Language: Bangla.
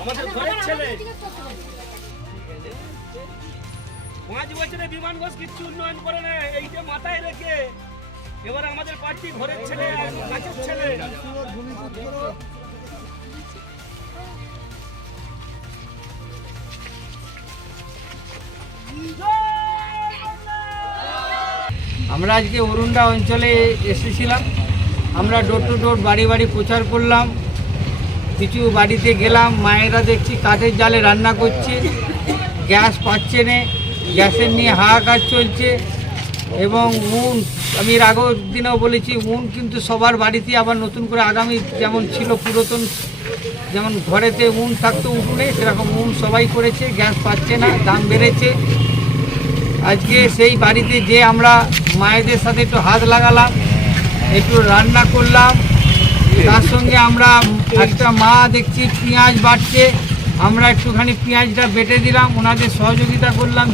আমাদের ঘরের ছেলে 5 বছরে বিমান ঘোষ কিচ্ছু উন্নয়ন করে না, এইটা মাথায় রেখে এবার আমাদের পার্টি ঘরের ছেলে কাছের ছেলে। আমরা আজকে অরুণডা অঞ্চলে এসেছিলাম। আমরা ডোর টু ডোর বাড়ি বাড়ি প্রচার করলাম। কিছু বাড়িতে গেলাম, মায়েরা দেখছি কাঠের জালে রান্না করছে, গ্যাস পাচ্ছে না, গ্যাসের নিয়ে হাহাকার চলছে। এবং উন, আমি এর আগের দিনেও বলেছি, উন কিন্তু সবার বাড়িতে আবার নতুন করে আগামী যেমন ছিল পুরাতন, যেমন ঘরেতে উন থাকতো উঠোনে, সেরকম উন সবাই করেছে, গ্যাস পাচ্ছে না, দাম বেড়েছে। আজকে সেই বাড়িতে যে আমরা মায়েদের সাথে একটু হাত লাগালাম, একটু রান্না করলাম। তার সঙ্গে আমরা একটা মা দেখছি পেঁয়াজ বাটছে, আমরা একটুখানি পেঁয়াজটা বেটে দিলাম, ওনাদের সহযোগিতা করলাম।